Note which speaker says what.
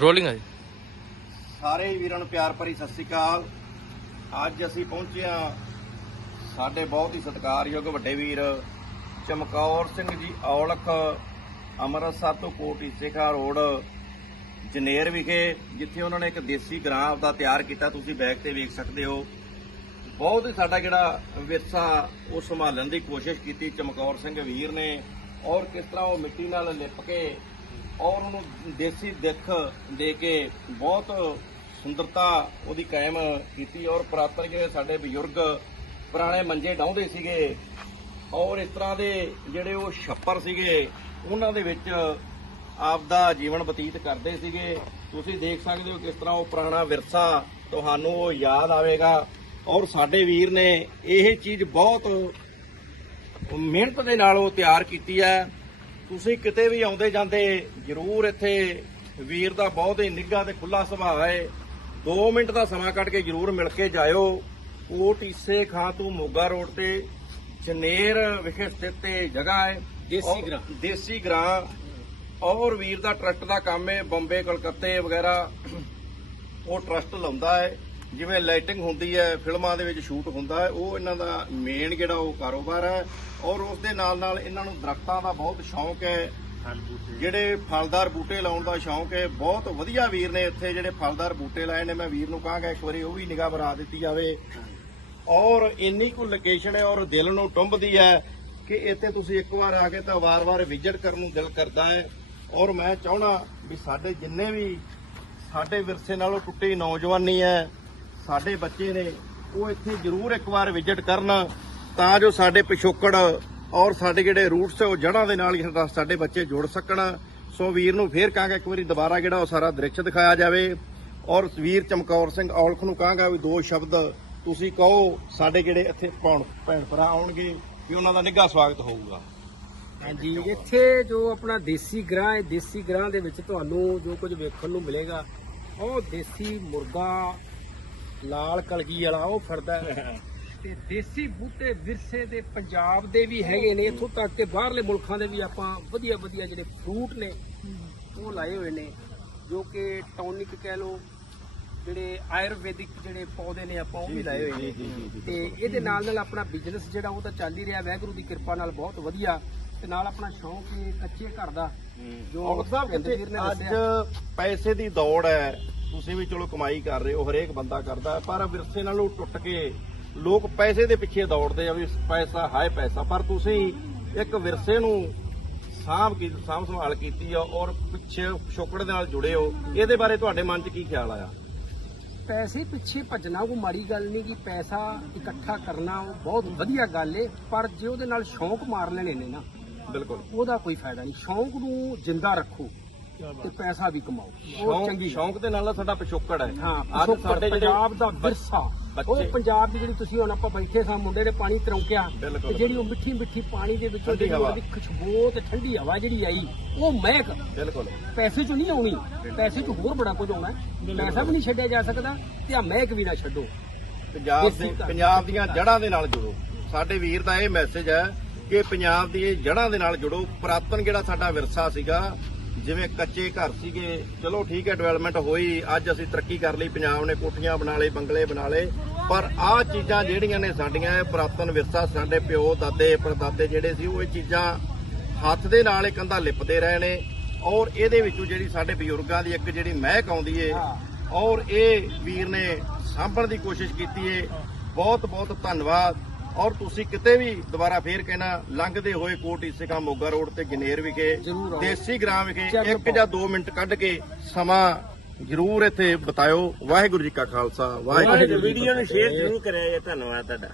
Speaker 1: Rolling ਹੈ
Speaker 2: ਸਾਰੇ ਹੀ ਵੀਰਾਂ ਨੂੰ ਪਿਆਰ ਭਰੀ ਸਤਿ ਸ੍ਰੀ ਅਕਾਲ। ਅੱਜ ਅਸੀਂ ਪਹੁੰਚੇ ਹਾਂ ਸਾਡੇ ਬਹੁਤ ਹੀ ਸਤਿਕਾਰਯੋਗ ਵੱਡੇ ਵੀਰ ਚਮਕੌਰ ਸਿੰਘ ਜੀ ਔਲਖ, ਅੰਮ੍ਰਿਤਸਰ ਤੋਂ ਕੋਟੀ ਸੇਖਾ ਰੋਡ, ਜਨੇਰ ਵਿਖੇ, ਜਿੱਥੇ ਉਹਨਾਂ ਨੇ ਇੱਕ ਦੇਸੀ ਗ੍ਰਾਂ ਆਪਦਾ ਤਿਆਰ ਕੀਤਾ। ਤੁਸੀਂ ਬੈਕ ਤੇ ਵੇਖ ਸਕਦੇ ਹੋ। ਬਹੁਤ ਹੀ ਸਾਡਾ ਜਿਹੜਾ ਵਿਰਸਾ, ਉਹ ਸੰਭਾਲਣ ਦੀ ਕੋਸ਼ਿਸ਼ ਕੀਤੀ ਚਮਕੌਰ ਸਿੰਘ ਵੀਰ ਨੇ। ਔਰ ਕਿਸ ਤਰ੍ਹਾਂ ਉਹ ਮਿੱਟੀ ਨਾਲ ਲਿਪ ਕੇ ਔਰ ਉਹਨੂੰ ਦੇਸੀ ਦਿੱਖ ਦੇ ਕੇ ਬਹੁਤ ਸੁੰਦਰਤਾ ਉਹਦੀ ਕਾਇਮ ਕੀਤੀ ਔਰ ਪੁਰਾਤਨ ਜਿਹੜੇ ਸਾਡੇ ਬਜ਼ੁਰਗ ਪੁਰਾਣੇ ਮੰਜੇ ਡਾਉਂਦੇ ਸੀਗੇ ਔਰ ਇਸ ਤਰ੍ਹਾਂ ਦੇ ਜਿਹੜੇ ਉਹ ਛੱਪਰ ਸੀਗੇ, ਉਹਨਾਂ ਦੇ ਵਿੱਚ ਆਪਦਾ ਜੀਵਨ ਬਤੀਤ ਕਰਦੇ ਸੀਗੇ। ਤੁਸੀਂ ਦੇਖ ਸਕਦੇ ਹੋ ਕਿਸ ਤਰ੍ਹਾਂ ਉਹ ਪੁਰਾਣਾ ਵਿਰਸਾ ਤੁਹਾਨੂੰ ਉਹ ਯਾਦ ਆਵੇਗਾ। ਔਰ ਸਾਡੇ ਵੀਰ ਨੇ ਇਹ ਚੀਜ਼ ਬਹੁਤ ਮਿਹਨਤ ਦੇ ਨਾਲ ਉਹ ਤਿਆਰ ਕੀਤੀ ਹੈ। ਤੁਸੀਂ ਕਿਤੇ ਵੀ ਆਉਂਦੇ ਜਾਂਦੇ ਜਰੂਰ ਇੱਥੇ ਵੀਰ ਦਾ ਬਹੁਤ ਹੀ ਨਿੱਘਾ ਤੇ ਖੁੱਲਾ ਸੁਭਾਅ ਹੈ। 2 ਮਿੰਟ ਦਾ ਸਮਾਂ ਕੱਢ ਕੇ ਜਰੂਰ ਮਿਲ ਕੇ ਜਾਇਓ। ਕੋਟ ਈਸੇ ਖਾਂ ਤੋਂ ਮੋਗਾ ਰੋਡ ਤੇ ਜਨੇਰ ਵਿਖੇ ਸਥਿਤ ਇਹ ਜਗ੍ਹਾ ਹੈ।
Speaker 3: ਦੇਸੀ ਗ੍ਰਾਂ।
Speaker 2: ਦੇਸੀ ਗ੍ਰਾਂ ਔਰ ਵੀਰ ਦਾ ਟਰਸਟ ਦਾ ਕੰਮ ਹੈ ਬੰਬੇ ਕਲਕੱਤੇ ਵਗੈਰਾ। ਉਹ ਟਰਸਟ ਲਾਉਂਦਾ ਹੈ। ਜਿਵੇਂ ਲਾਈਟਿੰਗ ਹੁੰਦੀ ਹੈ ਫਿਲਮਾਂ ਦੇ ਵਿੱਚ ਸ਼ੂਟ ਹੁੰਦਾ ਹੈ ਉਹ ਇਹਨਾਂ ਦਾ ਮੇਨ ਜਿਹੜਾ ਉਹ ਕਾਰੋਬਾਰ ਹੈ ਔਰ ਉਸ ਦੇ ਨਾਲ ਨਾਲ ਇਹਨਾਂ ਨੂੰ ਦਰਖਤਾਂ ਦਾ ਬਹੁਤ ਸ਼ੌਂਕ ਹੈ। ਜਿਹੜੇ ਫਲਦਾਰ ਬੂਟੇ ਲਾਉਣ ਦਾ ਸ਼ੌਂਕ ਹੈ ਬਹੁਤ ਵਧੀਆ ਵੀਰ ਨੇ ਇੱਥੇ ਜਿਹੜੇ ਫਲਦਾਰ ਬੂਟੇ ਲਾਏ ਨੇ ਮੈਂ ਵੀਰ ਨੂੰ ਕਹਾਂਗਾ ਇੱਕ ਵਾਰੀ ਉਹ ਵੀ ਨਿਗਾਹ ਬਰਾ ਦਿੱਤੀ ਜਾਵੇ। ਔਰ ਇੰਨੀ ਕੁ ਲੋਕੇਸ਼ਨ ਹੈ ਔਰ ਦਿਲ ਨੂੰ ਟੁੰਬਦੀ ਹੈ ਕਿ ਇੱਥੇ ਤੁਸੀਂ ਇੱਕ ਵਾਰ ਆ ਕੇ ਤਾਂ ਵਾਰ-ਵਾਰ ਵਿਜ਼ਿਟ ਕਰਨ ਨੂੰ ਦਿਲ ਕਰਦਾ ਹੈ। ਔਰ ਮੈਂ ਚਾਹਣਾ ਵੀ ਸਾਡੇ ਜਿੰਨੇ ਵੀ ਸਾਡੇ ਵਿਰਸੇ ਨਾਲੋਂ ਟੁੱਟੀ ਨੌਜਵਾਨੀ ਹੈ ਸਾਡੇ ਬੱਚੇ ਨੇ, ਉਹ ਇੱਥੇ ਜ਼ਰੂਰ ਇੱਕ ਵਾਰ ਵਿਜ਼ਿਟ ਕਰਨ, ਤਾਂ ਜੋ ਸਾਡੇ ਪਿਛੋਕੜ ਔਰ ਸਾਡੇ ਜਿਹੜੇ ਰੂਟਸ ਉਹ ਜੜ੍ਹਾਂ ਦੇ ਨਾਲ ਸਾਡੇ ਬੱਚੇ ਜੁੜ ਸਕਣ। ਸੋ ਵੀਰ ਨੂੰ ਫੇਰ ਕਹਾਂਗਾ, ਇੱਕ ਵਾਰੀ ਦੁਬਾਰਾ ਜਿਹੜਾ ਉਹ ਸਾਰਾ ਦ੍ਰਿਸ਼ ਦਿਖਾਇਆ ਜਾਵੇ। ਔਰ ਵੀਰ ਚਮਕੌਰ ਸਿੰਘ ਔਲਖ ਨੂੰ ਕਹਾਂਗਾ ਵੀ ਦੋ ਸ਼ਬਦ ਤੁਸੀਂ ਕਹੋ, ਸਾਡੇ ਜਿਹੜੇ ਇੱਥੇ ਭੈਣ ਭੈਣ ਭਰਾ ਆਉਣਗੇ, ਵੀ ਉਹਨਾਂ ਦਾ ਨਿੱਘਾ ਸਵਾਗਤ ਹੋਊਗਾ।
Speaker 3: ਹਾਂਜੀ, ਇੱਥੇ ਜੋ ਆਪਣਾ ਦੇਸੀ ਗ੍ਰਾਂ ਹੈ, ਦੇਸੀ ਗ੍ਰਾਂ ਦੇ ਵਿੱਚ ਤੁਹਾਨੂੰ ਜੋ ਕੁਝ ਵੇਖਣ ਨੂੰ ਮਿਲੇਗਾ, ਉਹ ਦੇਸੀ ਮੁਰਗਾ ਲਾਲ ਕਲਗੀ ਵਾਲਾ ਉਹ ਫਿਰਦਾ। ਤੇ ਦੇਸੀ ਬੂਟੇ ਵਿਰਸੇ ਦੇ ਪੰਜਾਬ ਦੇ ਵੀ ਹੈਗੇ ਨੇ। ਇੱਥੋਂ ਤੱਕ ਕਿ ਬਾਹਰਲੇ ਮੁਲਕਾਂ ਦੇ ਵੀ ਆਪਾਂ ਵਧੀਆ ਵਧੀਆ ਜਿਹੜੇ ਫਰੂਟ ਨੇ ਉਹ ਲਾਏ ਹੋਏ ਨੇ। ਜੋ ਕਿ ਟੌਨਿਕ ਕਹਿ ਲੋ ਜਿਹੜੇ ਆਯੁਰਵੈਦਿਕ ਜਿਹੜੇ ਪੌਦੇ ਨੇ ਆਪਾਂ ਉਹ ਵੀ ਲਾਏ ਹੋਏ ਨੇ। ਤੇ ਇਹਦੇ ਨਾਲ ਨਾਲ ਆਪਣਾ ਬਿਜ਼ਨਸ ਜਿਹੜਾ ਉਹ ਤਾਂ ਚੱਲ ਹੀ ਰਿਹਾ। ਵਾਹਿਗੁਰੂ ਦੀ ਕਿਰਪਾ ਨਾਲ ਬਹੁਤ ਵਧੀਆ। ਤੇ ਨਾਲ ਆਪਣਾ ਸ਼ੌਂਕ ਹੈ ਕੱਚੇ ਘਰ ਦਾ ਜੋ
Speaker 2: ਸਾਹਿਬ ਅੱਜ ਪੈਸੇ ਦੀ ਦੌੜ ਹੈ। ਤੁਸੀਂ ਵੀ ਚਲੋ ਕਮਾਈ ਕਰ ਰਹੇ ਹੋ ਹਰੇਕ ਬੰਦਾ ਕਰਦਾ ਹੈ, ਪਰ ਵਿਰਸੇ ਨਾਲੋਂ ਟੁੱਟ ਕੇ ਲੋਕ ਪੈਸੇ ਦੇ ਪਿੱਛੇ ਦੌੜਦੇ ਆ ਵੀ ਪੈਸਾ ਹਾਏ ਪੈਸਾ ਪਰ ਤੁਸੀਂ ਇੱਕ ਵਿਰਸੇ ਨੂੰ ਸਾਂਭ ਕੀ ਸਾਂਭ ਸੰਭਾਲ ਕੀਤੀ ਆ ਔਰ ਪਿੱਛੇ ਛੋਕੜ ਦੇ ਨਾਲ ਜੁੜੇ ਹੋ ਇਹਦੇ ਬਾਰੇ ਤੁਹਾਡੇ ਮਨ 'ਚ ਕੀ ਖਿਆਲ ਆਇਆ?
Speaker 3: ਪੈਸੇ ਪਿੱਛੇ ਭੱਜਣਾ ਕੋਈ ਮਾੜੀ ਗੱਲ ਨਹੀਂ ਕਿ ਪੈਸਾ ਇਕੱਠਾ ਕਰਨਾ ਉਹ ਬਹੁਤ ਵਧੀਆ ਗੱਲ ਏ ਪਰ ਜੇ ਉਹਦੇ ਨਾਲ ਸ਼ੌਂਕ ਮਾਰ ਲੈਣੇ ਨੇ ਨਾ
Speaker 2: ਬਿਲਕੁਲ।
Speaker 3: ਉਹਦਾ ਕੋਈ ਫਾਇਦਾ ਨਹੀਂ। ਸ਼ੌਂਕ ਨੂੰ ਜਿੰਦਾ ਰੱਖੋ। ਤੇ ਪੈਸਾ ਵੀ ਕਮਾਓ ਉਹ
Speaker 2: ਸ਼ੌਂਕ
Speaker 3: ਚੰਗੀ।
Speaker 2: ਸ਼ੌਂਕ ਦੇ ਨਾਲ ਸਾਡਾ ਪਿਛੋਕੜ ਹੈ
Speaker 3: ਹਾਂ
Speaker 2: ਸਾਡੇ
Speaker 3: ਪੰਜਾਬ ਦਾ ਵਿਰਸਾ ਉਹ ਪੰਜਾਬ ਦੀ ਜਿਹੜੀ ਤੁਸੀਂ ਹੁਣ ਆਪਾਂ ਬੈਠੇ ਸਾਂ ਮੁੰਡੇ ਨੇ ਪਾਣੀ ਤਰੌਂਕਿਆ। ਤੇ ਜਿਹੜੀ ਉਹ ਮਿੱਠੀ ਮਿੱਠੀ ਪਾਣੀ ਦੇ ਵਿੱਚੋਂ ਜਿਹੜੀ। ਉਹਦੀ ਖੁਸ਼ਬੂ ਤੇ ਠੰਡੀ ਹਵਾ ਜਿਹੜੀ ਆਈ ਉਹ ਮਹਿਕ
Speaker 2: ਬਿਲਕੁਲ
Speaker 3: ਪੈਸੇ ਚੋਂ ਨਹੀਂ ਆਉਣੀ ਪੈਸੇ ਚੋਂ ਹੋਰ ਬੜਾ ਕੁਝ ਆਉਣਾ। ਪੈਸਾ ਵੀ ਨਹੀਂ ਛੱਡਿਆ ਜਾ ਸਕਦਾ ਤੇ ਆ ਮਹਿਕ ਵੀ ਨਾ ਛੱਡੋ
Speaker 2: ਪੰਜਾਬ ਦੇ। ਪੰਜਾਬ ਦੀਆਂ ਜੜ੍ਹਾਂ ਦੇ ਨਾਲ ਜੁੜੋ ਸਾਡੇ ਵੀਰ ਦਾ ਇਹ ਮੈਸੇਜ ਹੈ ਕਿ ਪੰਜਾਬ ਦੀ ਜੜ੍ਹਾਂ ਦੇ ਨਾਲ ਜੁੜੋ ਪੁਰਾਤਨ ਜਿਹੜਾ ਸਾਡਾ ਵਿਰਸਾ ਸੀਗਾ ਜਿਵੇਂ ਕੱਚੇ ਘਰ ਸੀਗੇ, ਚਲੋ ਠੀਕ ਹੈ ਡਿਵੈਲਪਮੈਂਟ ਹੋਈ, ਅੱਜ ਅਸੀਂ ਤਰੱਕੀ ਕਰ ਲਈ, ਪੰਜਾਬ ਨੇ ਕੋਠੀਆਂ ਬਣਾ ਲਏ, ਬੰਗਲੇ ਬਣਾ ਲਏ, ਪਰ ਆਹ ਚੀਜ਼ਾਂ ਜਿਹੜੀਆਂ ਨੇ ਸਾਡੀਆਂ, ਇਹ ਪੁਰਾਤਨ ਵਿਰਸਾ, ਸਾਡੇ ਪਿਓ, ਦਾਦੇ, ਪੜਦਾਦੇ ਜਿਹੜੇ ਸੀ, ਉਹ ਇਹ ਚੀਜ਼ਾਂ ਹੱਥ ਦੇ ਨਾਲ ਇਹ ਕੰਧਾਂ ਲਿਪਦੇ ਰਹੇ ਨੇ, ਔਰ ਇਹਦੇ ਵਿੱਚੋਂ ਜਿਹੜੀ ਸਾਡੇ ਬਜ਼ੁਰਗਾਂ ਦੀ ਇੱਕ ਜਿਹੜੀ ਮਹਿਕ ਆਉਂਦੀ ਏ, ਔਰ ਇਹ ਵੀਰ ਨੇ ਸਾਂਭਣ ਦੀ ਕੋਸ਼ਿਸ਼ ਕੀਤੀ ਏ ਬਹੁਤ ਬਹੁਤ ਧੰਨਵਾਦ। ਔਰ ਤੁਸੀਂ ਕਿਤੇ ਵੀ ਦੁਬਾਰਾ ਫੇਰ ਕਹਿਣਾ ਲੰਘਦੇ ਹੋਏ ਕੋਟ ਇਸੇਕਾ ਮੋਗਾ ਰੋਡ ਤੇ ਜਨੇਰ ਵਿਖੇ। ਦੇਸੀ ਗ੍ਰਾਮ ਵਿਖੇ ਇੱਕ ਜਾਂ 2 ਮਿੰਟ ਕੱਢ ਕੇ ਸਮਾਂ ਜ਼ਰੂਰ ਇੱਥੇ ਬਿਤਾਇਓ। ਵਾਹਿਗੁਰੂ ਜੀ ਕਾ ਖਾਲਸਾ ਵਾਹਿਗੁਰੂ ਜੀ ਕੀ ਫਤਿਹ।
Speaker 4: ਵੀਡੀਓ ਨੂੰ ਸ਼ੇਅਰ ਜ਼ਰੂਰ ਕਰਿਆ ਜੀ ਧੰਨਵਾਦ ਤੁਹਾਡਾ।